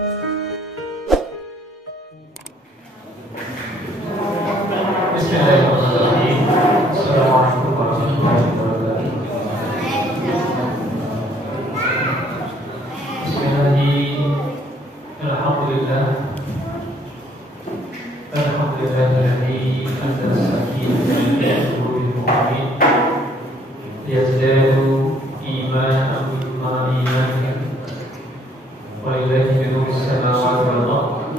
Bismillahirrahmanirrahim. Assalamualaikum warahmatullahi wabarakatuh. Bismillahirrahmanirrahim. Alhamdulillah. Alhamdulillahilladzi anzala as-sakinata 'ala qulubil mu'minin liyazdadu imanan ma'a imanihim. Walillahi mulku as-samawati wal ardh.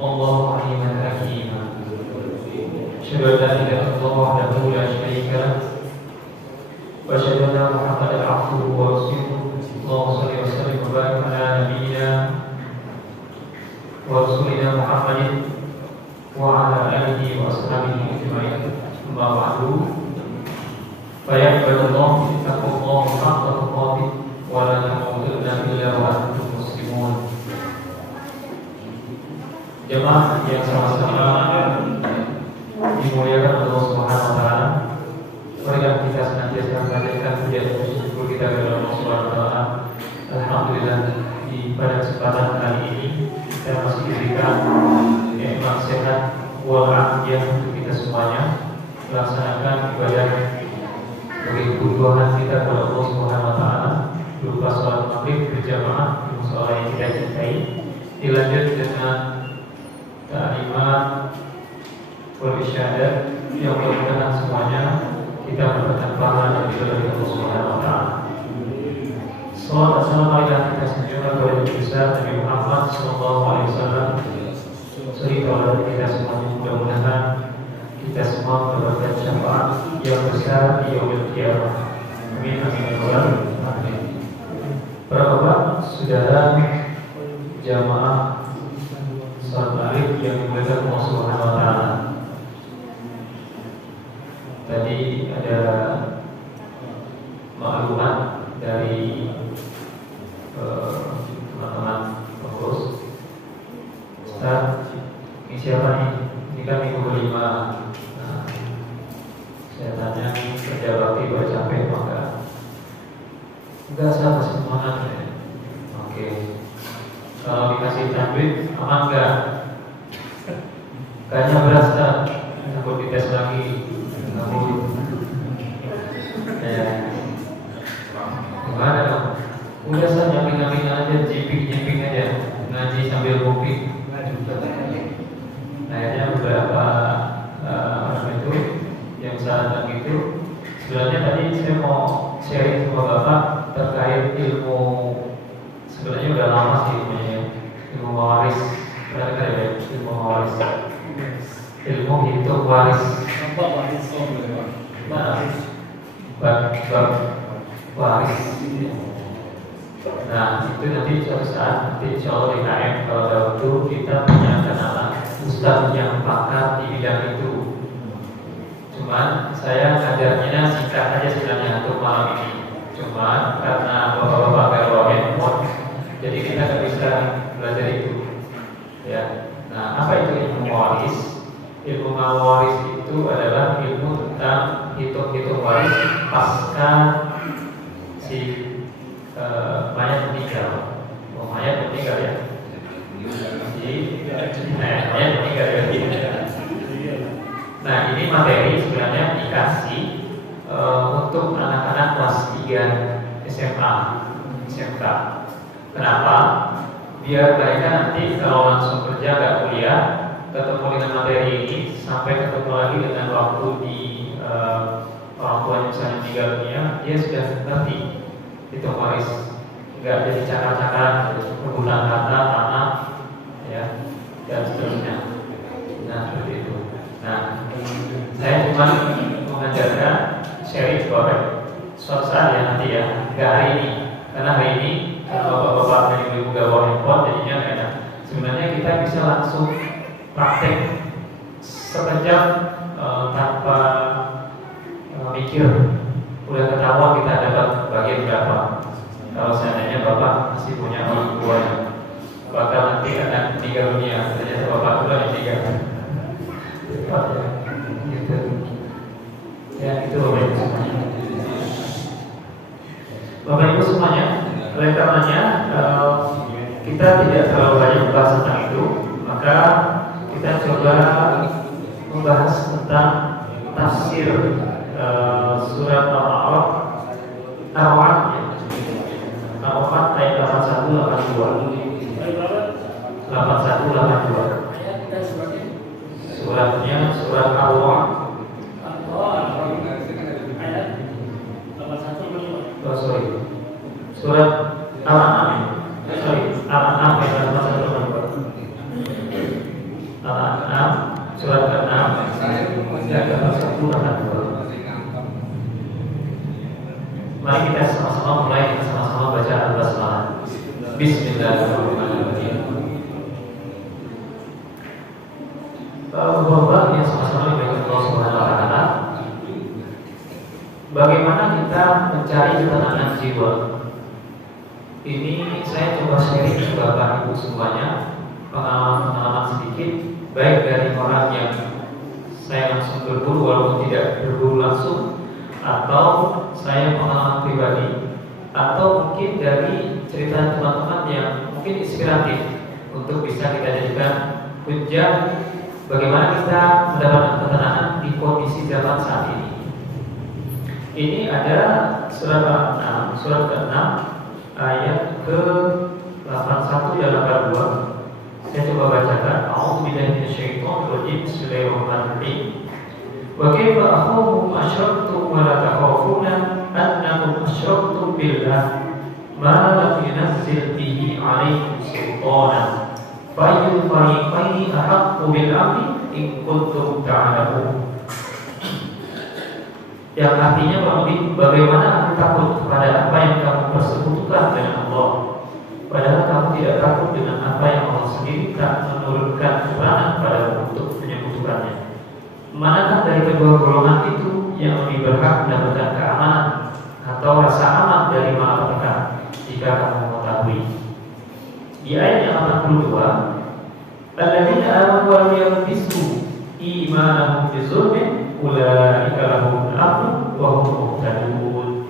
Allahu aliman hakim. Asyhadu an la ilaha illallah wahdahu la syarika lah wa asyhadu anna Muhammadan 'abduhu wa rasuluh. Allahumma shalli wa sallim wa barik ala nabiyyina wa rasulina Muhammadin wa ala alihi wa ashabihi ajma'in. Amma ba'du. Fa ya ibadallah, ittaqullaha haqqa tuqatih wa la tamutunna illa wa antum muslimun. Jemaah yang sama-sama dimuliakan Allah Subhanahu wa taala, marilah kita senantiasa mengajarkan puja dan syukur kita kepada Allah Subhanahu wa taala. Alhamdulillah, pada kesempatan kali ini kita masih diberikan nikmat sehat walafiat untuk kita semuanya melaksanakan ibadah sebagai kebutuhan kita kepada Allah Subhanahu wa taala berupa salat maghrib berjamaah di mushola yang kita cintai, dilanjut dengan ta'limat wal isyadat yang mudah-mudahan semuanya kita mendapatkan pahala dari Allah Subhanahu wa taala. Salawat dan salam marilah kita sanjungkan kepada Nabi Muhammad sallallahu alaihi wasallam serta kita semuanya, mudah-mudahan kita semua mendapatkan syafaat yang besar di yaumil qiyamah. Amin amin ya rabbal alamin. Para bapak, saudara jamaah salat maghrib yang dimuliakan Allah Subhanahu wa taala. Tadi ada maklumat dari teman-teman pengurus. Ustaz, ini siapa nih? Ini kan minggu kelima. Nah, saya tanya kerja bakti buat capek apa enggak? Enggak, saya masih semangat ya. Oke. Kalau dikasih duit aman enggak? Kayaknya berat, Ustaz. Takut dites lagi. Ya. Gimana dong? Udah saya nyamping-nyamping aja, jimping aja, ngaji sambil ngopi. Akhirnya beberapa orang itu yang saat itu, sebenarnya tadi saya mau sharing sama Bapak terkait ilmu. Sebenarnya udah lama sih ilmunya, ilmu waris. Pernah dengar ya ilmu waris? Ilmu hitung waris. Nah, bab waris. Nah, itu nanti suatu saat nanti insya Allah di KM kalau ada waktu kita punya kenalan ustaz yang pakar di bidang itu. Cuman saya ngajarnya singkat aja sebenarnya untuk malam ini. Cuman karena bapak-bapak gak bawa handphone, jadi kita nggak bisa belajar itu. Ya. Nah, apa itu ilmu waris? Ilmu waris itu adalah ilmu tentang hitung-hitung waris pasca si mayat meninggal. Oh, mayat meninggal ya. Mayat meninggal ya. Nah, ini materi sebenarnya dikasih untuk anak-anak kelas 3 SMA, SMK. Kenapa? Biar mereka nanti kalau langsung kerja gak kuliah, ketemu dengan materi ini sampai ketemu lagi dengan waktu di orang tua yang misalnya meninggal dunia, dia sudah ngerti itu waris, nggak jadi cakar-cakaran penggunaan harta, tanah, ya, dan seterusnya. Nah, seperti itu. Nah, saya cuma mengajarkan sharing korek suatu saat ya nanti ya, nggak hari ini, karena hari ini bapak-bapak dan ibu-ibu gak bawa handphone, jadinya nggak enak. Sebenarnya kita bisa langsung praktek sekejap tanpa mikir, udah ketahuan kita dapat bagian berapa. Kalau seandainya bapak masih punya orang tua yang bakal nanti akan meninggal dunia, ternyata bapak udah meninggal. Cepat ya, gitu. Ya itu bapak ibu semuanya. Bapak ibu semuanya, oleh karenanya kita tidak terlalu banyak membahas tentang itu, maka kita coba membahas tentang tafsir surat Al-A'raf ayat 8182. 8182. Suratnya surat Al-A'raf. Surat Al-An'am. Al-An'am ayat 8182. Al-An'am surat ke-6 ayat 8182. Mari kita sama-sama mulai, kita sama-sama baca Al-Basmalah. Bismillahirrahmanirrahim. Bapak yang sama-sama diberkati Allah Subhanahu wa taala. Bagaimana kita mencari ketenangan jiwa? Ini saya coba sharing ke Bapak Ibu semuanya, pengalaman sedikit, baik dari orang yang saya langsung berburu walaupun tidak berburu langsung, atau saya pengalaman pribadi, atau mungkin dari cerita teman-teman yang mungkin inspiratif untuk bisa kita jadikan hujah bagaimana kita mendapatkan ketenangan di kondisi zaman saat ini. Ini ada surat Al-An'am, surat ke-6 ayat ke-81 dan 82. Saya coba bacakan. A'udzubillahi minasyaitonirrajim. Bismillahirrahmanirrahim. Wa kaifa akhafu ma asyraktum wa la takhafuna annakum asyraktum billah ma lam yunzil bihi 'alaikum sultanan fayyul fariqaini ahaqqu bil amni in kuntum ta'lamun. Yang artinya bagaimana aku takut kepada apa yang kamu persekutukan dengan Allah, padahal kamu tidak takut dengan apa yang Allah sendiri tak menurunkan keterangan padamu untuk menyekutukannya. Manakah dari kedua golongan itu yang lebih berhak mendapatkan keamanan atau rasa aman dari malapetaka jika kamu mengetahui? Di ayat yang 82, alladzina amanu wa lam yalbisu imanahum bizulmin ulaika lahumul amnu wa hum muhtadun.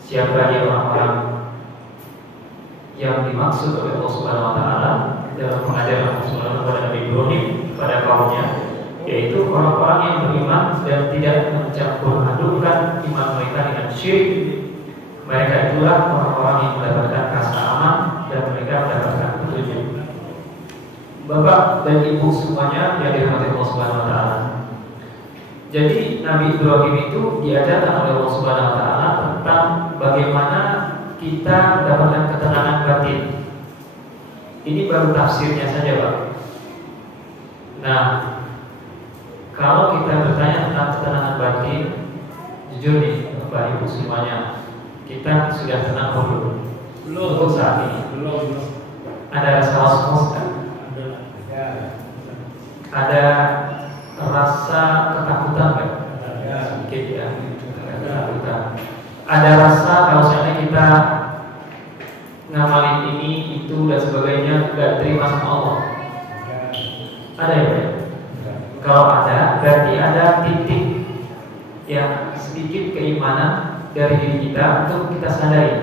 Siapa dia orang-orang yang dimaksud oleh Allah Subhanahu wa taala dalam pengajaran Allah Subhanahu wa taala kepada Nabi Ibrahim kepada kaumnya, yaitu orang-orang yang beriman dan tidak mencampur adukan iman mereka dengan syirik. Mereka itulah orang-orang yang mendapatkan rasa aman dan mereka mendapatkan petunjuk. Bapak dan Ibu semuanya yang dirahmati Allah Subhanahu wa taala. Jadi Nabi Ibrahim itu diajarkan oleh Allah Subhanahu wa taala tentang bagaimana kita mendapatkan ketenangan batin. Ini baru tafsirnya saja, Pak. Nah, kalau kita bertanya tentang ketenangan batin, jujur nih Bapak Ibu semuanya, kita sudah tenang belum? Belum. Untuk saat ini belum. Ada rasa was-was kan? Ada rasa ketakutan kan? Sedikit ya. Ketakutan. Ada rasa kalau misalnya kita ngamalin ini, itu dan sebagainya gak terima sama Allah. Ada ya Pak? Kalau ada, berarti ada titik yang sedikit keimanan dari diri kita untuk kita sadari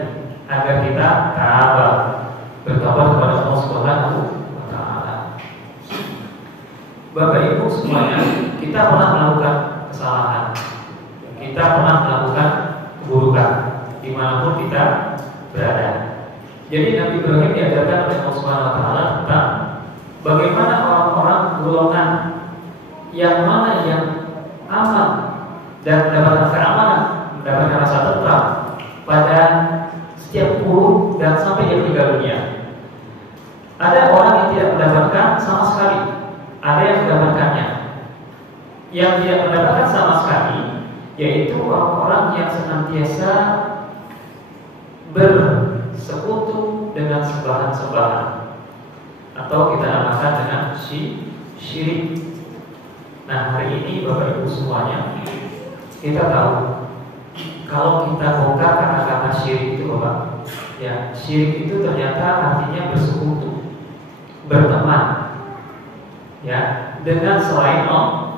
agar kita bertobat kepada Allah Subhanahu wa taala. Bapak Ibu semuanya, kita pernah melakukan kesalahan, kita pernah melakukan keburukan dimanapun kita berada. Jadi Nabi Ibrahim diajarkan oleh Allah Subhanahu wa taala tentang bagaimana orang-orang golongan yang mana yang aman dan mendapatkan keamanan, mendapatkan rasa tentram pada setiap buruk dan sampai dia meninggal dunia. Ada orang yang tidak mendapatkan sama sekali, ada yang mendapatkannya. Yang tidak mendapatkan sama sekali yaitu orang-orang yang senantiasa bersekutu dengan sembahan-sembahan, atau kita namakan dengan syirik. Nah, hari ini Bapak Ibu semuanya, kita tahu kalau kita bongkar kata-kata syirik itu, Bapak, ya, syirik itu ternyata artinya bersekutu, berteman, ya, dengan selain Allah.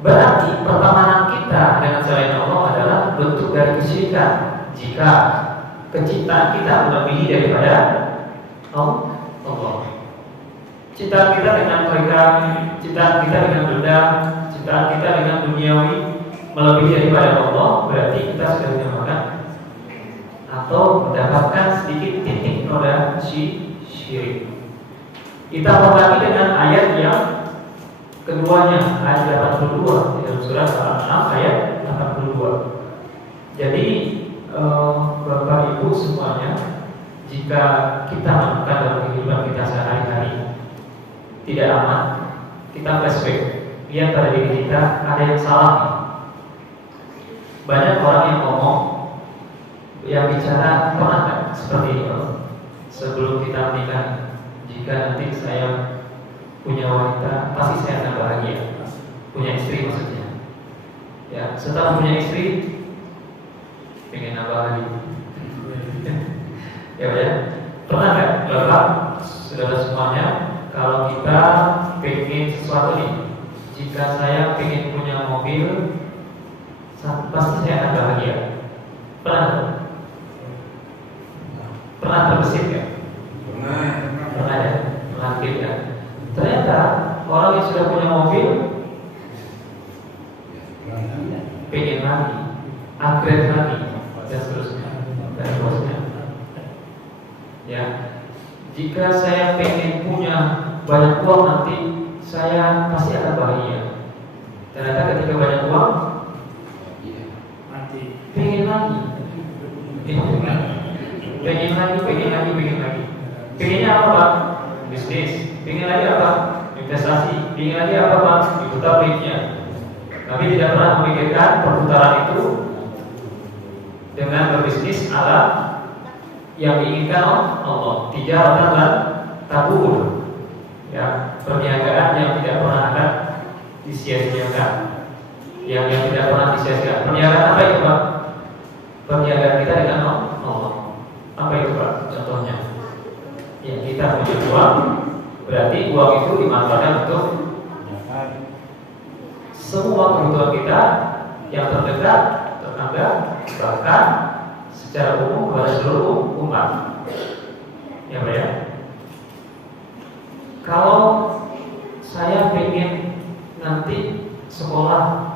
Berarti pertemanan kita dengan selain Allah adalah bentuk dari kesyirikan jika kecintaan kita melebihi daripada Allah. Cinta kita dengan mereka, cinta kita dengan benda, cinta kita dengan duniawi melebihi daripada Allah, berarti kita sudah dinamakan atau mendapatkan sedikit titik noda syirik. Kita lagi dengan ayat yang keduanya, ayat 82 dalam surat Al-An'am ayat 82. Jadi Bapak Ibu semuanya, jika kita lakukan dalam kehidupan kita sehari-hari tidak aman, kita flashback, lihat pada diri kita ada yang salah nih. Banyak orang yang ngomong, yang bicara pernah kan seperti ini, sebelum kita menikah, jika nanti saya punya wanita, pasti saya akan bahagia. Punya istri maksudnya. Ya, setelah punya istri, pengen nambah lagi. Ya, pernah nggak Bapak, saudara semuanya, kalau kita pengen sesuatu nih, jika saya pengen punya mobil, pasti saya akan bahagia. Pernah terbesit ya? Pernah ya? Pernah ya? Ternyata orang yang sudah punya mobil pengen lagi, upgrade lagi, dan seterusnya. Ya, jika saya pengen punya banyak uang nanti, saya pasti akan bahagia. Ternyata ketika banyak uang, pengen lagi, pengennya apa Pak? Bisnis. Pengen lagi apa? Investasi. Pengen lagi apa Pak? Diputar duitnya. Tapi tidak pernah memikirkan perputaran itu dengan berbisnis ala yang diinginkan Allah. Tijaratan dan tabur. Ya, perniagaan yang tidak pernah akan disia-siakan. Yang tidak pernah disia-siakan. Perniagaan apa itu Pak? Perniagaan kita dengan Allah. Apa itu Pak? Contohnya, ya, kita punya uang, berarti uang itu dimanfaatkan untuk semua kebutuhan kita yang terdekat, tetangga, bahkan secara umum kepada seluruh umat. Ya Pak ya. Kalau saya pengen nanti sekolah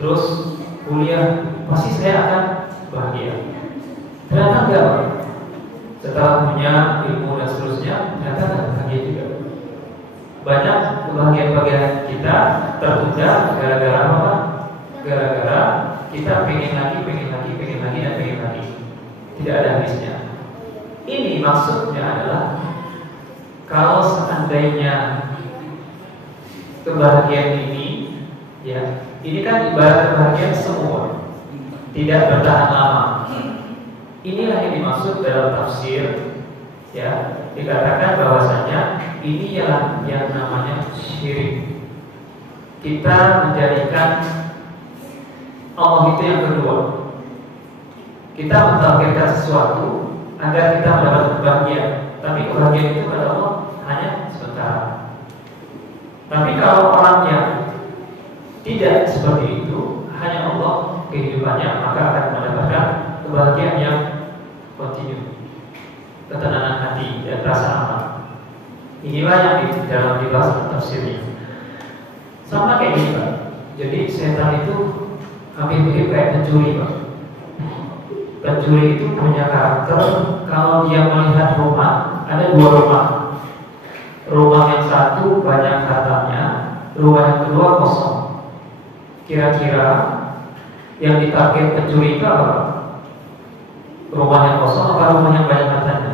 terus kuliah, pasti saya akan bahagia. Ternyata enggak Pak. Setelah punya ilmu dan seterusnya, ternyata enggak bahagia juga. Banyak kebahagiaan kita tertunda gara-gara apa? Gara-gara kita pengen lagi, dan pengen lagi. Tidak ada habisnya. Ini maksudnya adalah kalau seandainya kebahagiaan ini, ya, ini kan ibarat kebahagiaan semua, tidak bertahan lama. Inilah yang dimaksud dalam tafsir, ya, dikatakan bahwasanya ini yang namanya syirik. Kita menjadikan Allah itu yang kedua. Kita mentargetkan sesuatu agar kita mendapat kebahagiaan, tapi kebahagiaan itu pada Allah hanya sementara. Tapi kalau orangnya tidak seperti itu, hanya Allah kehidupannya, maka akan mendapatkan kebahagiaan yang kontinu, ketenangan hati dan rasa aman. Inilah yang dalam dibahas tafsirnya. Sama kayak gini Pak. Jadi setan itu hampir mirip kayak pencuri Pak. Pencuri itu punya karakter, kalau dia melihat rumah, ada dua rumah. Rumah yang satu banyak hartanya, rumah yang kedua kosong. Kira-kira yang ditarget pencuri itu apa? Rumah yang kosong apa rumah yang banyak hartanya?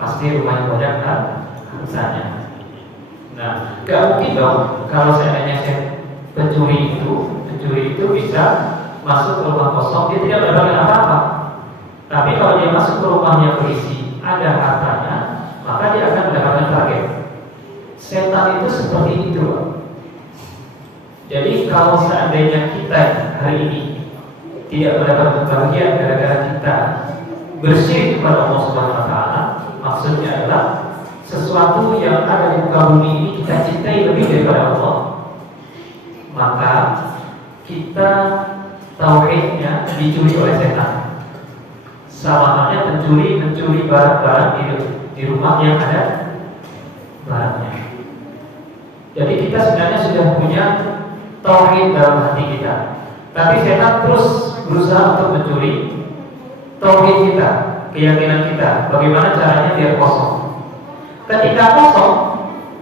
Pasti rumah yang banyak hartanya. Nah, gak mungkin dong kalau seandainya pencuri itu bisa masuk ke rumah kosong, dia tidak mendapatkan apa-apa. Tapi kalau dia masuk ke rumah yang berisi ada hartanya, maka dia akan mendapatkan target. Setan itu seperti itu. Jadi kalau seandainya kita hari ini tidak mendapatkan kebahagiaan gara-gara kita bersyirik kepada Allah Subhanahu wa taala, maksudnya adalah sesuatu yang ada di muka bumi ini kita cintai lebih daripada Allah, maka kita tauhidnya dicuri oleh setan. Sama mencuri barang-barang di rumah yang ada barangnya. Jadi kita sebenarnya sudah punya tauhid dalam hati kita, tapi setan terus berusaha untuk mencuri tauhid kita, keyakinan kita. Bagaimana caranya biar kosong? Ketika kosong,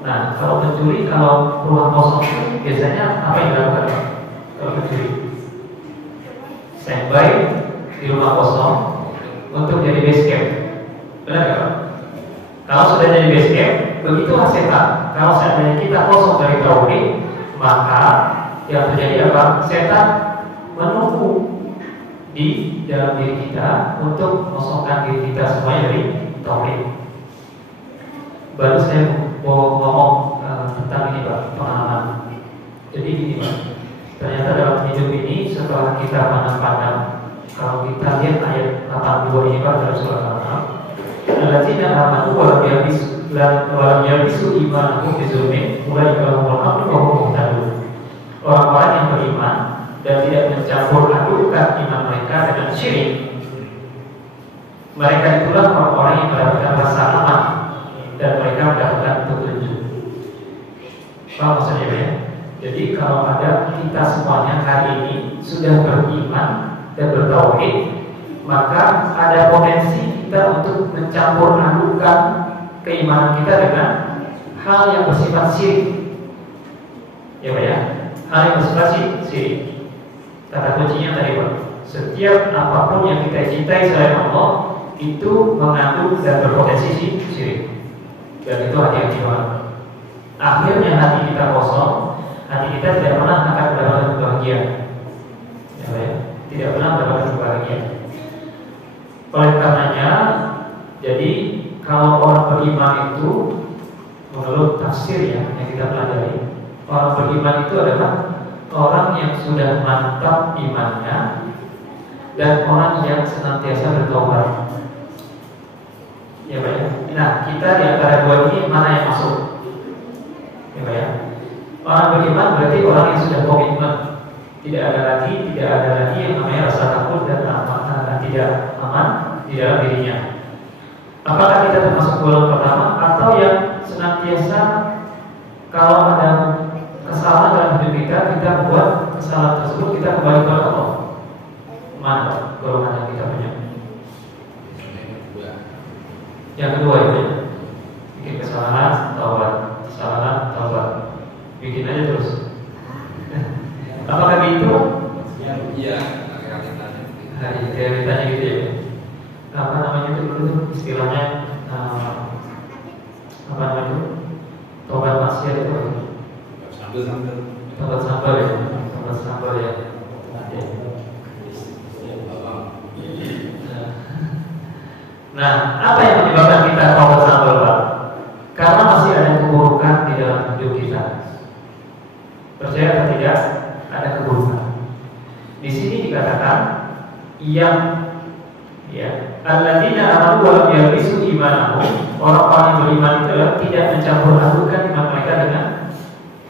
nah kalau mencuri, kalau rumah kosong itu biasanya apa yang dilakukan kalau mencuri? Standby di rumah kosong untuk jadi base camp. Benar nggak Pak? Kalau sudah jadi base camp, begitu setan. Kalau seandainya kita kosong dari tauhid, maka yang terjadi apa? Setan menunggu di dalam diri kita untuk mengosongkan diri kita semuanya dari tauhid. Baru saya mau ngomong tentang ini Pak, pengalaman. Jadi gini Pak, ternyata dalam hidup ini setelah kita pandang-pandang, kalau kita lihat ayat 82 ini Pak dalam surah Al-An'am, alladzina amanu wa lam yalbisu imanahum bizulmin ulaika lahumul amnu wa hum muhtadun. Orang-orang yang beriman dan tidak mencampur adukan iman mereka dengan syirik, mereka itulah orang-orang yang mendapatkan rasa aman dan mereka mendapatkan petunjuk. Paham maksudnya ya? Jadi kalau ada kita semuanya hari ini sudah beriman dan bertauhid, maka ada potensi kita untuk mencampur adukan keimanan kita dengan hal yang bersifat syirik. Ya Pak ya? Hal yang bersifat syirik. Kata kuncinya tadi Pak, setiap apapun yang kita cintai selain Allah itu mengandung dan berpotensi syirik. Dan itu hati-hati Pak. Akhirnya hati kita kosong, hati kita tidak pernah akan mendapatkan kebahagiaan. Ya Pak ya? Tidak pernah mendapatkan kebahagiaan. Oleh karenanya, jadi kalau orang beriman itu menurut tafsir ya yang kita pelajari, orang beriman itu adalah orang yang sudah mantap imannya dan orang yang senantiasa bertobat. Ya Pak ya. Nah kita di antara dua ini mana yang masuk? Ya Pak ya. Orang beriman berarti orang yang sudah komitmen. Tidak ada lagi yang namanya rasa takut dan tidak aman di dalam dirinya. Apakah kita termasuk golongan pertama atau yang senantiasa kalau ada kesalahan dalam hidup kita buat kesalahan tersebut, kita kembali kepada Allah? Mana golongan yang kita punya? Yang kedua itu bikin kesalahan, taubat, kesalahan, taubat, bikin aja terus. Apakah gitu? Iya, realitanya gitu ya. Apa namanya itu dulu istilahnya apa namanya itu? Tobat maksiat itu tobat sambal ya. Tobat sambal ya. Nah, apa yang menyebabkan kita tobat sambal Pak? Karena masih ada keburukan di dalam hidup kita. Percaya atau tidak? Ada keburukan. Di sini dikatakan yang ya, alladzina amanu wa lam yalbisu imanahum, orang-orang yang beriman itu adalah tidak mencampur adukan iman mereka dengan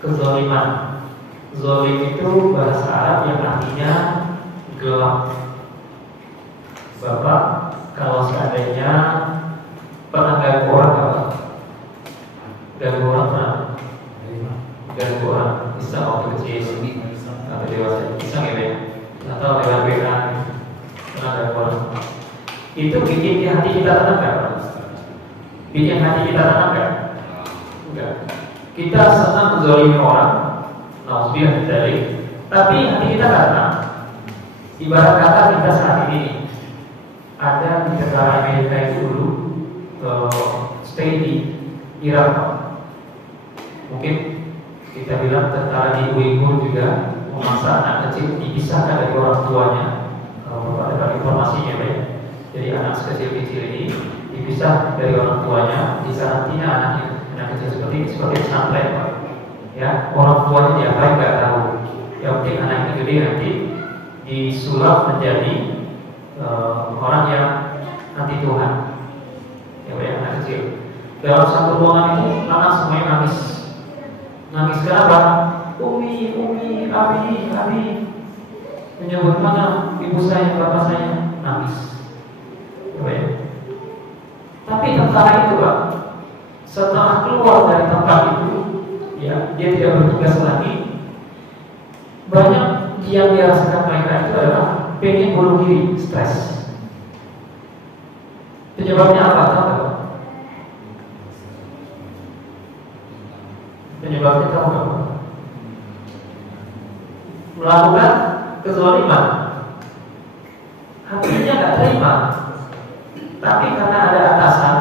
kezaliman. Zalim itu bahasa Arab yang artinya gelap. Bapak kalau seandainya pernah ganggu orang apa? Ganggu orang pernah? Ganggu orang bisa waktu kecil atau dewasa bisa gitu ya? Atau lewat WA pernah ganggu orang? Itu bikin hati kita tenang gak? Bikin hati kita tenang gak? Enggak. Kita senang menzalimi orang, nauzubillah dari, tapi hati kita gak tenang. Ibarat kata kita saat ini ada di tentara Amerika itu dulu stay di Irak. Mungkin kita bilang tentara di Uighur juga memaksa anak kecil dipisahkan dari orang tuanya. Kalau Bapak dapat informasinya ya. Jadi anak kecil-kecil ini dipisah dari orang tuanya, dikarantina anak kecil seperti pesantren Pak. Ya, orang tuanya diapain nggak tahu. Yang penting anak ini gede nanti disulap menjadi orang yang anti Tuhan. Ya, anak kecil. Dalam satu ruangan itu anak semuanya nangis. Nangis kenapa? Umi, abi. Menyebut mana ibu saya, bapak saya, nangis. ya. Tapi tentara itu Pak, setelah keluar dari tempat itu, ya dia tidak bertugas lagi. Banyak yang dirasakan mereka itu adalah pengen bunuh diri, stres. Penyebabnya apa? Tahu nggak? Penyebabnya tahu nggak? Melakukan kezaliman, hatinya nggak terima, tapi karena ada atasan,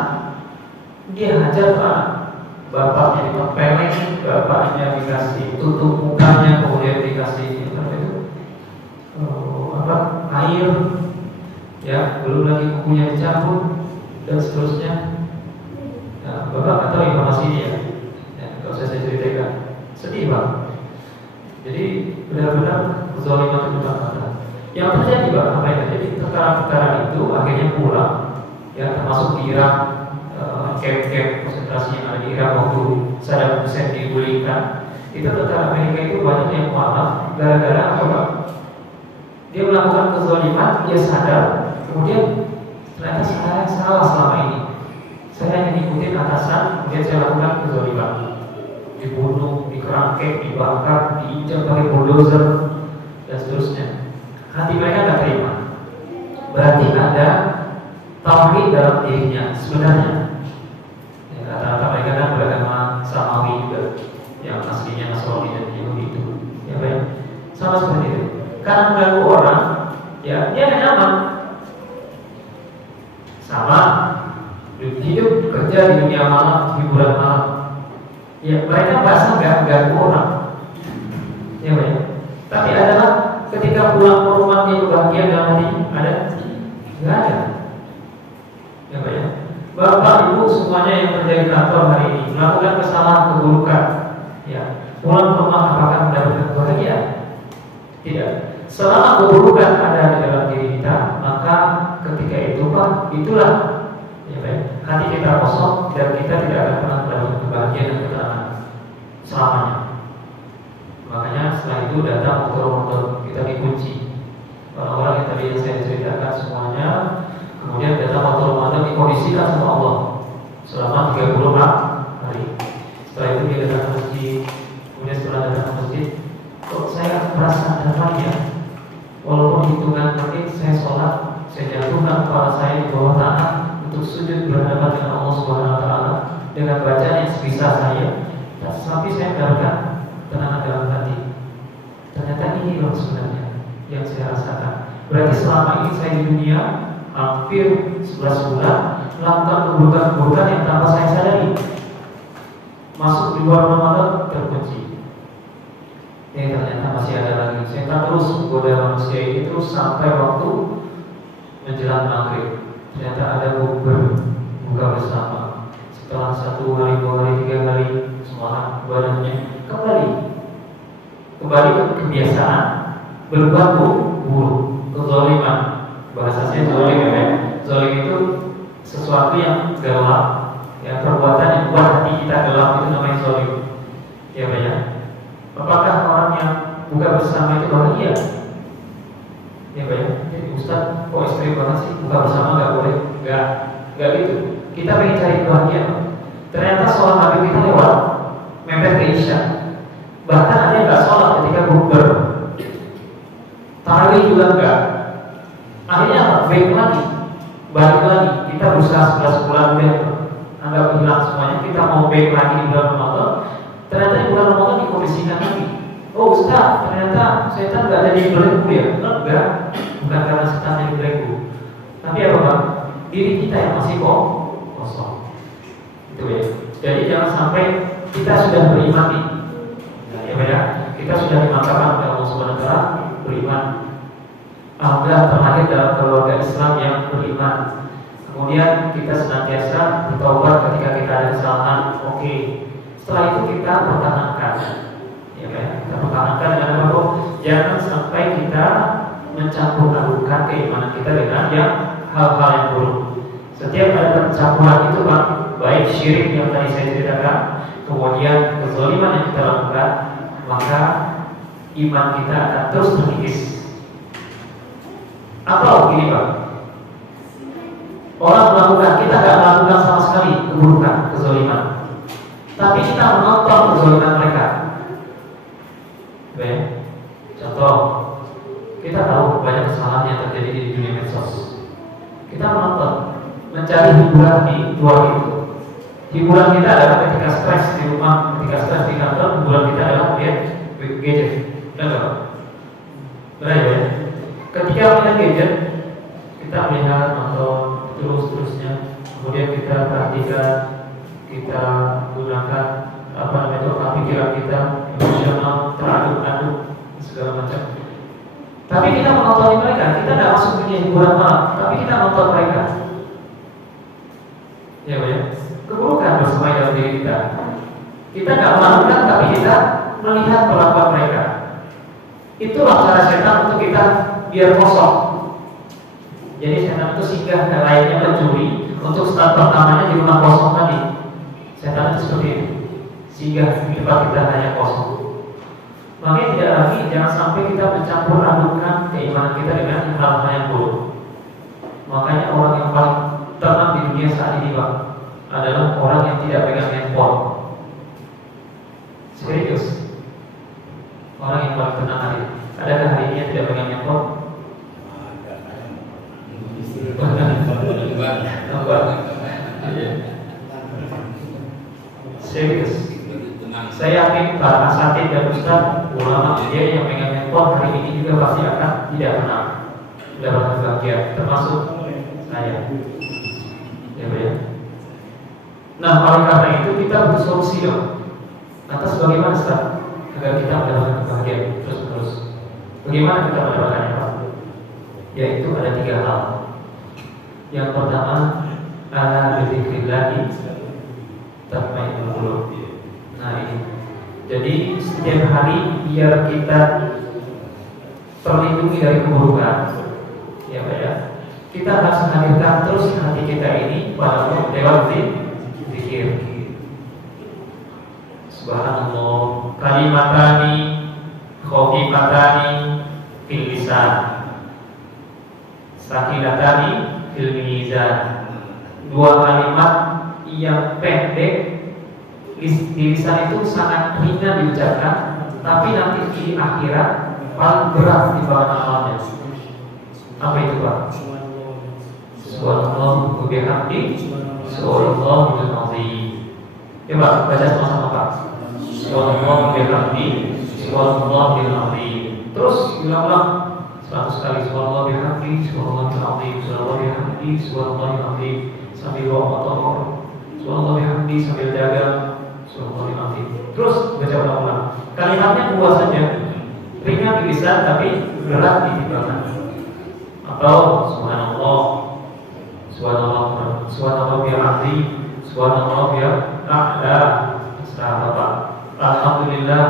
dia hajar Pak. Bapaknya dipeleng, bapaknya dikasih tutup mukanya, kemudian dikasih air, ya belum lagi kukunya dicabut dan seterusnya. Nah, Bapak nggak tahu informasi ini ya, kalau saya ceritakan sedih Pak. Jadi benar-benar kezaliman itu ada. Yang terjadi Pak, apa yang terjadi? Perkara-perkara itu akhirnya pulang, ya termasuk di Irak, camp-camp konsentrasi yang ada di Irak waktu Saddam Hussein digulingkan. Itu tentara Amerika itu banyak yang mualaf gara-gara apa? Dia melakukan kezaliman, dia sadar, kemudian ternyata saya salah selama ini. Saya hanya ngikutin atasan, kemudian saya lakukan kezaliman. Dibunuh, dikerangkeng, dibakar, diinjak pakai bulldozer dan seterusnya. Hati mereka tidak terima. Berarti ada tauhid dalam dirinya sebenarnya. Ya, rata-rata mereka kan beragama Samawi juga, yang aslinya Nasrani dan Yahudi itu. Ya baik, sama seperti itu. Karena mengganggu orang, ya dia tidak nyaman. Sama, hidup kerja di dunia malam, hiburan malam. Ya mereka bahasa nggak ganggu orang. Ya baik. Tapi adalah ketika pulang ke rumah dia bahagia dalam hati, ada? Nggak ada. Ya baik. Bapak ibu semuanya yang kerja di kantor hari ini melakukan kesalahan keburukan, ya pulang ke rumah apakah mendapatkan bahagia? Tidak. Selama keburukan ada di dalam diri kita, maka ketika itu Pak, itulah ya baik, hati kita kosong dan kita tidak akan pernah mendapatkan kebahagiaan dan ketenangan selamanya. Makanya setelah itu datang motor-motor kita dikunci. Orang-orang yang tadi saya ceritakan semuanya, kemudian datang motor-motor dikondisikan sama Allah selama 30 hari. Setelah itu dia datang ke masjid. Kemudian setelah datang ke masjid, kok saya merasa damai ya. Walaupun hitungan menit saya sholat, saya jatuhkan kepala saya di bawah tanah untuk sujud berhadapan dengan Allah Subhanahu Wa Taala dengan bacaan yang sebisa saya. Tapi saya mendapatkan tenang dalam hati. Ternyata ini loh sebenarnya yang saya rasakan. Berarti selama ini saya di dunia hampir 11 bulan melakukan keburukan-keburukan yang tanpa saya sadari. Masuk di luar Ramadan terkunci. Ternyata masih ada lagi. Setan terus menggoda manusia ini terus sampai waktu menjelang maghrib. Ternyata ada buka bersama. Setelah 1 hari, 2 hari, 3 hari, semangat badannya kembali ke kebiasaan berbuat buruk, kezaliman. Bahasa saya zalim ya. Zalim itu sesuatu yang gelap, ya perbuatan yang buat hati kita gelap itu namanya zalim. Ya banyak. Apakah orang yang buka bersama itu bahagia? Ya banyak. Jadi Ustaz, kok ekstrim banget sih? Buka bersama nggak boleh? Nggak gitu. Kita pengen cari kebahagiaan. Ternyata sholat maghrib kita lewat mepet ke isya. Bahkan ada yang nggak sholat ketika bukber. Tarawih juga enggak. Akhirnya balik lagi. Kita berusaha 11 bulan dan anggap hilang semuanya. Kita mau baik lagi di bulan Ramadan. Ternyata di bulan Ramadan dikondisikan lagi. Oh Ustaz, ternyata setan nggak jadi belenggu ya? Enggak, bukan karena setan jadi belenggu. Tapi apa Bang? Diri kita yang masih kosong. Itu ya. Jadi jangan sampai kita sudah beriman nih. Nah, ya, kita sudah dimantapkan oleh Allah Subhanahu Wa Taala beriman. Alhamdulillah terlahir dalam keluarga Islam yang beriman. Kemudian kita senantiasa bertaubat ketika kita ada kesalahan. Oke. Setelah itu kita pertahankan. Ya kan? Kita pertahankan dengan apa? Jangan sampai kita mencampur adukan keimanan kita dengan yang hal-hal yang buruk. Setiap ada pencampuran itu Pak, baik syirik yang tadi saya ceritakan, kemudian kezaliman yang kita lakukan, maka iman kita akan terus terkikis. Atau begini Pak, Orang melakukan, kita nggak melakukan sama sekali keburukan, kezaliman, tapi kita menonton kezaliman mereka. Oke. Contoh, kita tahu banyak kesalahan yang terjadi di dunia medsos. Kita menonton, mencari hiburan di luar itu. Hiburan kita adalah ketika stres di rumah, ketika stres di kantor. Hiburan kita adalah melihat gadget. Benar? Benar ya? Ketika melihat gadget, kita melihat, nonton, terusnya. Kemudian kita perhatikan, kita gunakan pikiran kita, emosional, teraduk-aduk, segala macam. Tapi kita menonton mereka, kita tidak masuk dunia hiburan malam, tapi kita nonton mereka. Ya, ya. Keburukan bersama dalam diri kita. Kita nggak melakukan, tapi kita melihat perlakuan mereka. Itulah cara setan untuk kita biar kosong. Jadi setan itu singgah ke lainnya mencuri untuk start pertamanya di rumah kosong tadi. Setan itu seperti itu, singgah di tempat kita hanya kosong. Makanya tidak lagi, jangan sampai kita mencampur adukan keimanan kita dengan hal-hal yang buruk. Makanya orang yang paling tenang di dunia saat ini, Pak, adalah orang yang tidak pegang handphone. Serius. Orang yang paling tenang hari. Adakah hari ini yang tidak pegang handphone? Serius. Saya yakin para asatid dan ustaz, ulama dia yang pegang handphone hari ini juga pasti akan tidak tenang, tidak bahagia, termasuk saya. Ya. Nah, oleh karena itu kita butuh solusi dong. Atas bagaimana Ustaz agar kita mendapatkan kebahagiaan terus-menerus? Bagaimana kita mendapatkannya, Pak? Yaitu ada 3 hal. Yang pertama, ala bizikrillah tatma'innul qulub. Nah ini. Jadi setiap hari biar kita terlindungi dari keburukan, ya Pak ya. Kita harus menghadirkan terus hati kita ini pada Allah lewat zikir. Subhanallah, kalimatani khafifatani fil lisan, sakilatani fil mizan. 2 kalimat yang pendek di lisan itu sangat ringan diucapkan, tapi nanti di akhirat paling berat di bawah amalnya. Apa itu Pak? Subhanallah wa bihamdihi, subhanallahul azim. Coba baca sama-sama Pak. Subhanallah wa bihamdihi, subhanallahul azim. Terus ulang-ulang 100 kali. Subhanallah wa bihamdihi, subhanallahul azim, subhanallah wa bihamdihi, subhanallahul azim. Sambil bawa motor, subhanallah wa bihamdihi, sambil dagang, subhanallahul azim. Terus baca ulang-ulang. Kalimatnya 2 saja, ringan di lisan tapi berat di timbangan. Atau subhanallah, subhanallah bihamdi, subhanallah bi'a'la, sahabat. Alhamdulillah,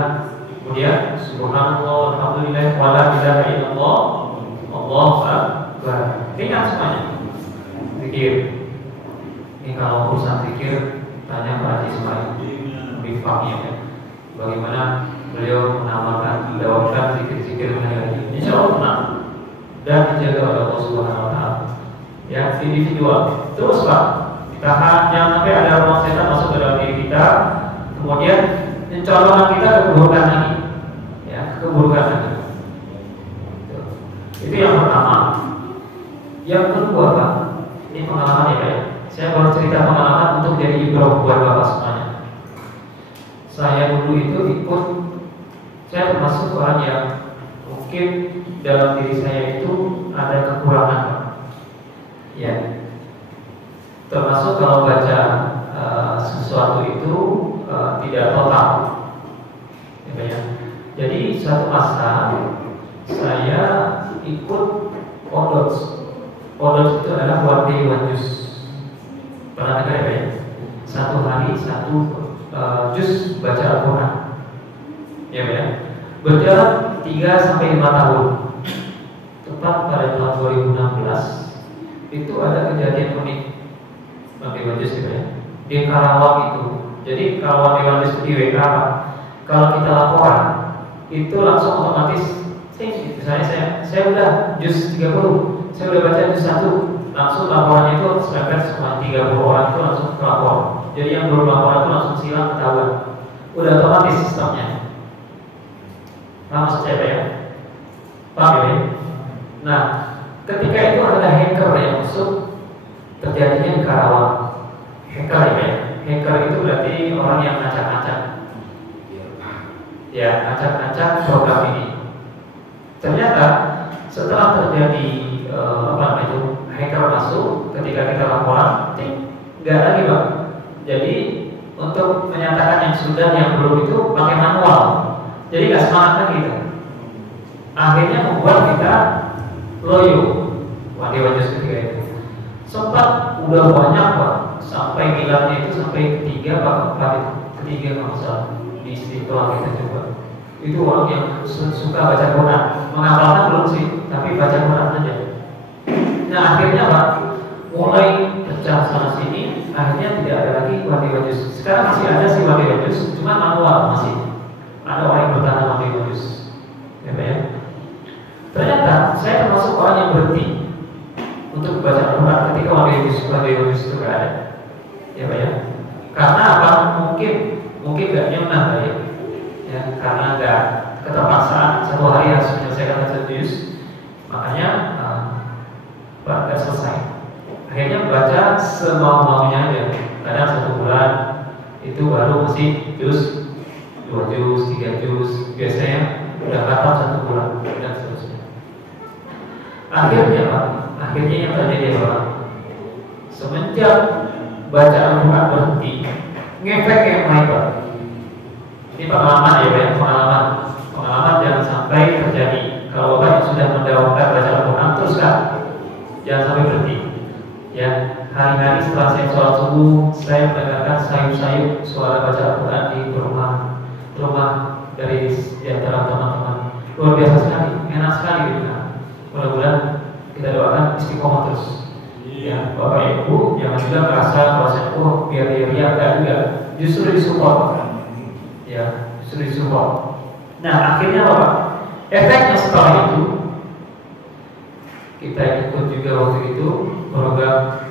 kemudian subhanallah, alhamdulillah, wala ilaha illallah, Allahu akbar. Ringan semuanya. Zikir. Ini kalau urusan zikir tanya Pak Haji Ismail lebih paham ya. Bagaimana beliau menamakan, mendawamkan zikir-zikir hari. Insya Allah tenang dan dijaga oleh Allah Subhanahu Wa Taala. Ya, individual. Terus Pak, ditahan, jangan sampai ada ruang setan masuk ke dalam diri kita. Kemudian mencolokkan kita ke keburukan lagi. Ya, keburukan lagi. Itu yang pertama. Yang kedua Pak, ini pengalaman ya Pak ya. Saya baru cerita pengalaman untuk jadi ibrah buat Bapak semuanya. Saya dulu itu ikut, saya termasuk orang yang mungkin dalam diri saya itu ada kekurangan, ya. Termasuk kalau baca sesuatu itu tidak total, ya. Jadi suatu masa saya ikut pondok. Pondok itu adalah one juz. Pernah dengar ya? 1 hari 1 juz baca Al-Quran, ya. Berjalan 3-5 tahun. Tepat pada tahun 2016 itu ada kejadian unik bagi Dewan ya, di Karawang itu. Jadi Karawang Dewan itu di WK, kalau kita laporan itu langsung otomatis misalnya saya udah juz 30, saya udah baca juz 1, langsung laporannya itu sepepet cuma 30 orang itu langsung lapor. Jadi yang belum laporan itu langsung silang ketahuan. Udah otomatis sistemnya. Paham maksud saya ya? Paham ya? Nah, ketika itu ada hacker yang masuk, terjadinya di Karawang. Hacker ya? Hacker itu berarti orang yang ngacak-ngacak. Ya, ngacak-ngacak program ini. Ternyata setelah terjadi hacker masuk, ketika kita laporan, nggak lagi bang. Jadi untuk menyatakan yang sudah, yang belum itu pakai manual. Jadi nggak semangat lagi kita. Akhirnya membuat kita loyo. Wajus ketiga itu. Sempat udah banyak pak, sampai milarnya itu sampai ketiga nggak masalah di Istiqlal kita coba. Itu orang yang suka baca Quran, menghafalkan belum sih, tapi baca Quran aja. Nah akhirnya pak, mulai pecah sana sini, akhirnya tidak ada lagi wajus. Sekarang masih ada sih wajus, cuma manual masih. Ada orang yang bertahan wajus, ya Pak ya. Ternyata saya termasuk orang yang berhenti untuk baca Quran ketika wajus itu nggak ada, ya Pak ya. Karena apa? Mungkin nggak nyenang ya, karena nggak keterpaksaan satu hari harus menyelesaikan satu juz, makanya nggak selesai. Akhirnya baca semau-maunya aja. Kadang 1 bulan itu baru masih juz, 2 juz, 3 juz, biasanya udah khatam 1 bulan dan seterusnya. Akhirnya Pak, yang terjadi apa? Semenjak baca Al-Quran berhenti, ngefek yang lain Pak. Ini pengalaman ya Pak, pengalaman jangan sampai terjadi. Kalau Bapak yang sudah mendawamkan baca Al-Quran teruskan, jangan sampai berhenti. Ya, hari-hari setelah saya sholat subuh, saya mendengarkan sayup-sayup suara baca Al-Quran di rumah dari antara teman-teman. Luar biasa sekali, enak sekali gitu kan. Mudah-mudahan kita doakan istiqomah terus. Ya, Bapak Ibu jangan juga merasa bahwa biar dia juga, justru disupport. Ya, justru disupport. Nah, akhirnya Bapak, efeknya setelah itu kita ikut juga waktu itu program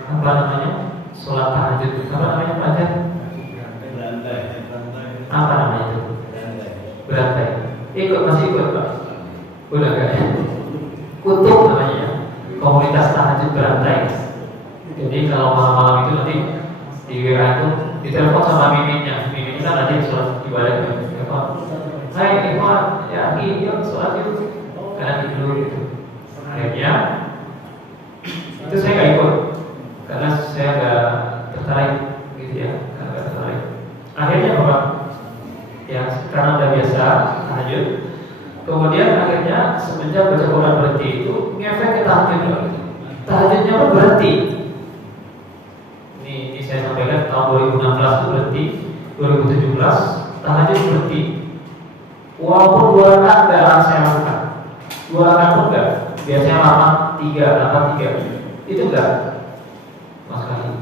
sholat tahajud, apa namanya itu? Berantai. Masih ikut Pak? Udah gak ya? Kutub namanya, komunitas tahajud berantai. Jadi kalau malam-malam itu nanti di WA itu ditelepon sama miminnya kan nanti sholat ibadah kan. Hai ikhwan, ya yuk sholat yuk. Karena dulu gitu. Akhirnya itu saya nggak ikut karena saya nggak tertarik gitu ya, Akhirnya Bapak, ya karena udah biasa tahajud. Kemudian akhirnya semenjak baca Quran berhenti itu ngefek ke tahajud. Tahajudnya pun berhenti. Ini saya sampaikan tahun 2016 itu berhenti, 2017 tahajud berhenti. Walaupun 2 rakaat nggak akan saya lakukan, 2 rakaat pun nggak. Biasanya lama 3 itu enggak, mas kali.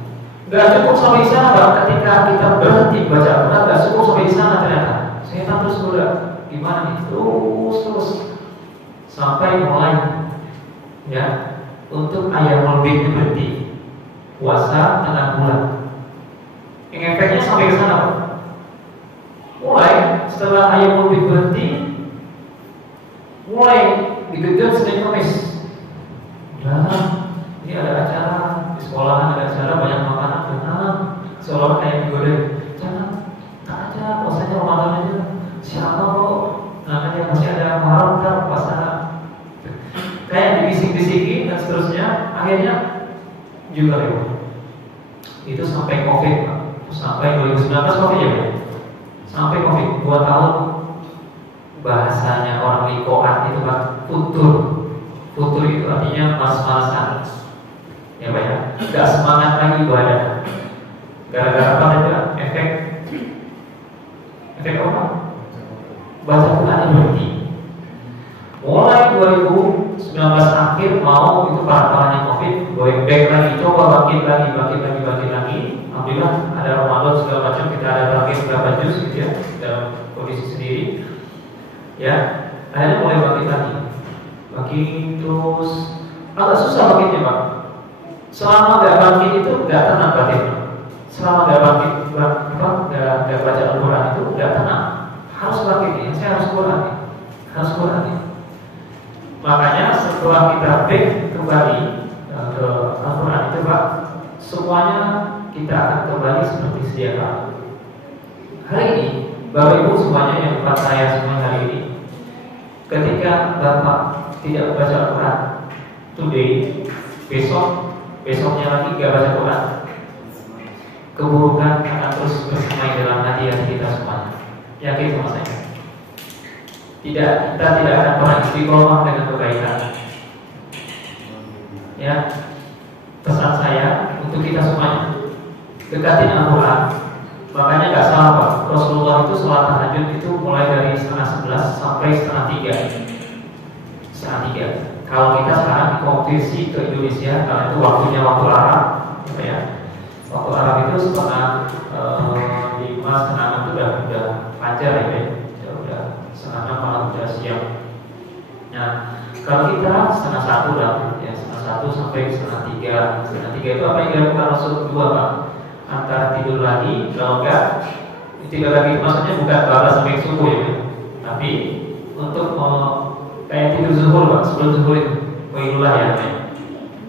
Nggak cukup sampai di sana Pak. Ketika kita berhenti baca Quran, nggak cukup sampai di sana ternyata. Saya terus udah gimana nih? Terus sampai mulai ya untuk ayam lebih berhenti puasa tengah bulan. Yang efeknya sampai ke sana Pak. Mulai setelah ayam lebih berhenti, mulai digenjot Senin Kamis. Nah, ini ada acara di sekolahan, ada acara banyak makanan, seolah kayak digoreng. Jangan, tak aja, puasanya Ramadan aja. Siapa kok? Namanya masih ada Muharram ntar puasa. Kayak dibisik-bisikin dan seterusnya. Akhirnya juga lewat. Itu sampai COVID Pak. Sampai 2019 COVID ya Pak. Sampai COVID 2 tahun. Bahasanya orang likoan itu Pak, Futur itu artinya malas-malasan. Ya Pak ya, gak semangat lagi ibadah. Gara-gara apa saja? Efek apa? Baca Quran berhenti. Mulai 2019 akhir mau itu parah-parahnya COVID, going back lagi, coba bangkit lagi. Alhamdulillah ada Ramadan segala macam, kita ada bangkit berapa juz gitu ya, dalam kondisi sendiri. Ya, akhirnya mulai bangkit lagi. Terus agak susah bangkitnya Pak. Selama nggak bangkit itu nggak tenang batin. Selama nggak bangkit, nggak baca Al-Quran itu nggak tenang. Harus bangkit ya, saya harus kurangi, harus kurangi. Makanya setelah kita back kembali ke Al-Quran itu Pak, semuanya kita akan kembali seperti sedia kala. Hari ini, Bapak Ibu semuanya yang depan saya semua hari ini, ketika Bapak tidak baca Al-Quran today, besoknya lagi gak baca Quran, keburukan akan terus bersemai dalam hati kita semuanya. Yakin sama saya? Kita tidak akan pernah istiqomah dengan kebaikan. Ya, pesan saya untuk kita semuanya, dekatin Al-Quran. Makanya gak salah Pak, Rasulullah itu sholat tahajud itu mulai dari 12:30 sampai 1:30. Kalau kita sekarang dikonversi ke Indonesia, karena itu waktunya waktu Arab, ya. Waktu Arab itu 5:30, 6:30 itu udah fajar ya, udah 5:30 malam udah siang. Nah, kalau kita 1:30 lah, ya 1:30 sampai 1:30. 1:30 itu apa yang dilakukan Rasul kedua Pak? Antara tidur lagi, kalau enggak tidur lagi maksudnya bukan 12 sampai subuh ya, tapi untuk kayak tidur zuhur Pak, sebelum zuhur itu wailulah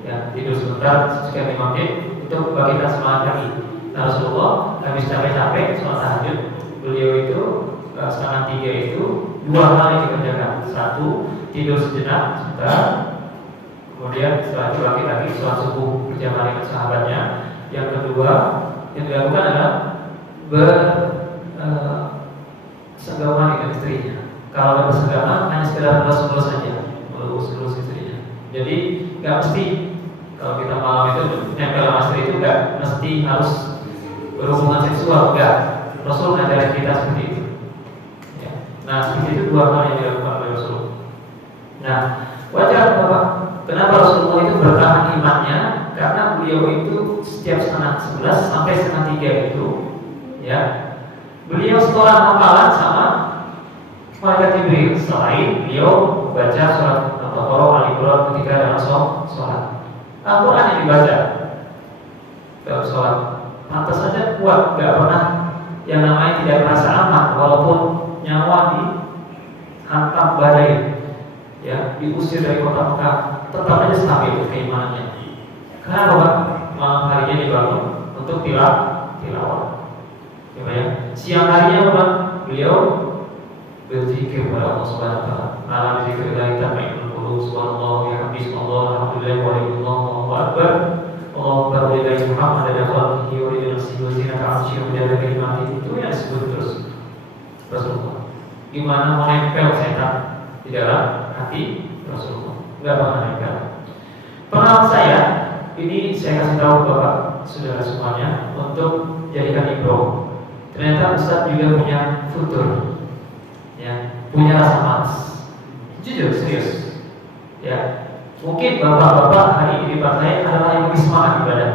ya, tidur sebentar sekitar 5 menit untuk bagi kita semangat lagi. Nah, Rasulullah habis capek-capek sholat tahajud, beliau itu 2:30 itu 2 hal yang dikerjakan. 1, tidur sejenak sebentar, kemudian setelah itu lagi sholat subuh berjamaah dengan sahabatnya. Yang kedua yang dilakukan adalah bersenggaman dengan istrinya. Kalau bersenggaman hanya sekedar melus-melus saja, melus-melus istrinya. Jadi nggak mesti kalau kita malam itu nempel sama istri itu nggak mesti harus berhubungan seksual, enggak. Rasul ngajarin kita seperti itu. Ya. Nah, seperti itu 2 hal yang dilakukan oleh Rasul. Nah, wajar Bapak, kenapa Rasulullah itu bertahan imannya? Karena beliau itu setiap 12:30 sampai 1:30 itu, ya, beliau setelah hafalan sama malaikat Jibril. Selain beliau baca surat Al-Baqarah, Al-Imran ketika dalam sholat. Al-Quran yang dibaca dalam sholat, pantas saja kuat, gak pernah yang namanya tidak merasa aman, walaupun nyawa dihantam badai, ya, diusir dari kota Mekah, tetap aja stabil keimanannya. Kenapa Pak? Malam harinya dibangun untuk tilawah. Ya, siang harinya Pak, beliau berzikir kepada Allah Subhanahu wa taala. Malam zikir dari tabi'ul qulub, subhanallah ya habis Allah, alhamdulillah wa Allahu akbar. Allahu akbar lillahi Muhammad dan khalqihi wa li nafsihi wa zinata 'arsyihi wa jalla kalimati. Itu yang disebut terus Rasulullah. Gimana menempel setan di dalam hati Rasulullah? Enggak pernah nempel. Pengalaman saya ini saya kasih tahu Bapak saudara semuanya untuk jadikan ibro. Ternyata Ustaz juga punya futur, ya, punya rasa malas. Jujur, serius. Ya, mungkin bapak-bapak hari ini di depan saya adalah yang lebih semangat ibadah.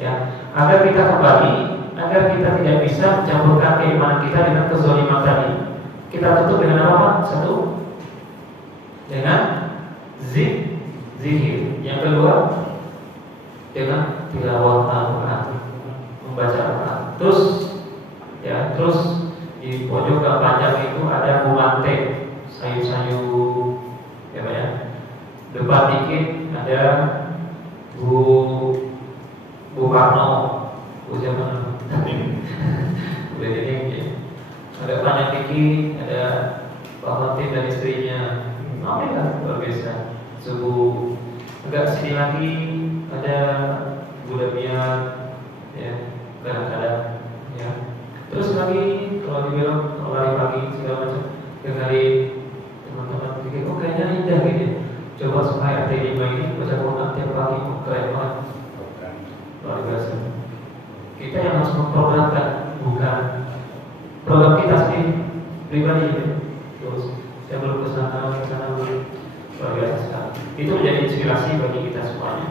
Ya, agar kita kembali, agar kita tidak bisa mencampurkan keimanan kita dengan kezaliman tadi. Kita tutup dengan apa? 1, dengan zikir. Yang kedua, dengan tilawah Al-Quran, membaca Al-Quran. Terus di pojok yang panjang itu ada bumante, sayur-sayur, ya Pak ya. Depan dikit ada Bu Parno, Bu zaman udah jadi ya. Ada panjang dikit, ada Pak Martin dan istrinya. Amin kan, luar biasa. Subuh agak sini lagi ada budak biar, ya, kadang-kadang, ya. Terus lagi kalau dibilang kalau lari pagi segala macam, dengarin teman-teman pikir, oh kayaknya indah gitu. Coba supaya T5 ini baca Quran tiap pagi, keren banget, luar biasa. Kita yang harus memprogramkan, bukan program kita sendiri pribadi. Ya. Terus saya belum kesana belum, luar biasa sekali. Itu menjadi inspirasi bagi kita semuanya.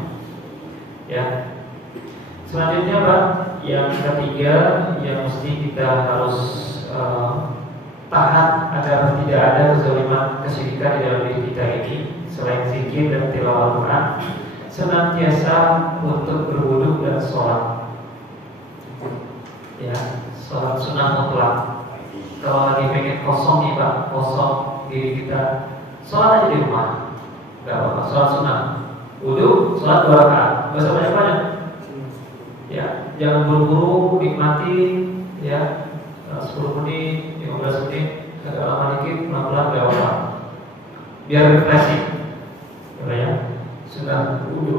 Ya. Selanjutnya Pak, yang ketiga yang mesti kita harus tahan agar tidak ada kezaliman kesyirikan di dalam diri kita ini, selain zikir dan tilawah Quran, senantiasa untuk berwudu dan sholat. Ya, sholat sunnah mutlak. Kalau lagi pengen kosong nih Pak, kosong diri kita, sholat aja di rumah, nggak apa-apa. Sholat sunnah, wudu, sholat 2 rakaat, nggak usah banyak-banyak. Ya, jangan buru-buru nikmati, ya 10 menit, 15 menit, agak lama dikit, pelan-pelan nggak apa-apa. Biar refreshing, ya. Sudah wudu.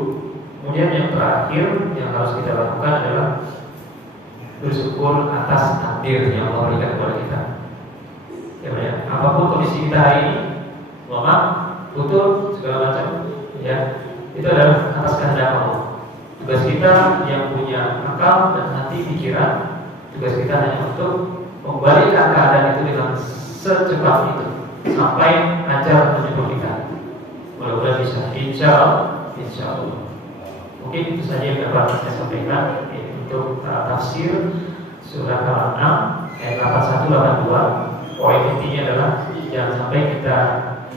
Kemudian yang terakhir yang harus kita lakukan adalah bersyukur atas takdir yang Allah berikan kepada kita. Ya, apapun kondisi kita hari ini, lemah, butuh segala macam, ya, itu adalah atas kehendak Allah. Tugas kita yang punya akal dan hati pikiran, tugas kita hanya untuk membalikkan keadaan itu dengan secepat itu sampai ajal menjemput kita. Mudah-mudahan bisa, insya Allah. Mungkin itu saja yang dapat saya sampaikan untuk tafsir surah Al-An'am ayat 81-82. Poin intinya adalah jangan sampai kita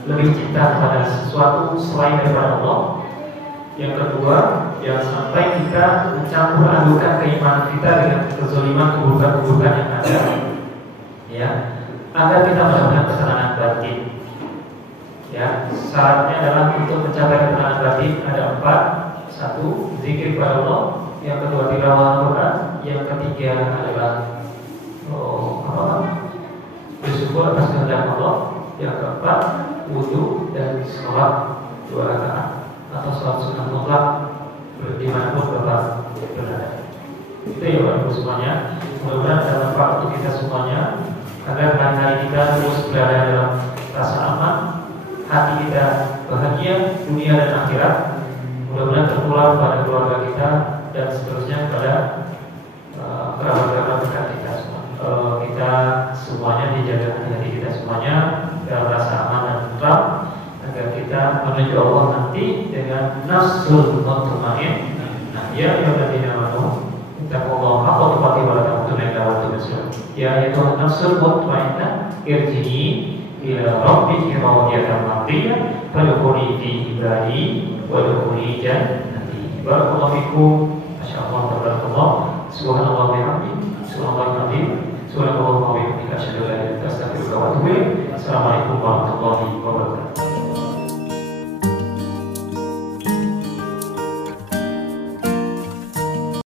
lebih cinta kepada sesuatu selain daripada Allah. Yang kedua, jangan sampai kita mencampur adukan keimanan kita dengan kezaliman keburukan-keburukan yang ada, ya, agar kita mendapatkan kesenangan batin. Ya, syaratnya adalah untuk mencapai ketenangan batin ada 4. 1, zikir kepada Allah. Yang kedua, tilawah Al-Quran. Yang ketiga adalah bersyukur atas kehendak Allah. Yang keempat, wudu dan sholat 2 rakaat atau sholat sunnah mutlak dimanapun Bapak berada. Itu ya Bapak Ibu semuanya. Mudah-mudahan ada manfaat untuk kita semuanya, agar hari-hari kita terus berada dalam rasa aman, hati kita bahagia dunia dan akhirat. Mudah-mudahan tertular pada keluarga kita dan seterusnya pada kerabat-kerabat dekat kita semua. Kita semuanya dijaga hati-hati kita semuanya dalam rasa aman dan tenang, agar kita menuju Allah nanti dengan nafsul mutma'in. Nah, ya ayyuhalladzina amanu ittaqullaha haqqa tuqatih wa la tamutunna illa wa antum muslimun. Ya ayyuhan nafsul mutma'innah irji'i ila rabbiki radiyatan mardiyah fadkhuli fi ibadi wadkhuli jannati. Barakallahu fikum. Masyaallah, tabarakallah. Subhanallah wa bihamdihi, subhanallahil azim, subhanallah wa bihamdihi, asyhadu an la ilaha illa anta, astaghfiruka wa atubu ilaik. Assalamualaikum warahmatullahi wabarakatuh.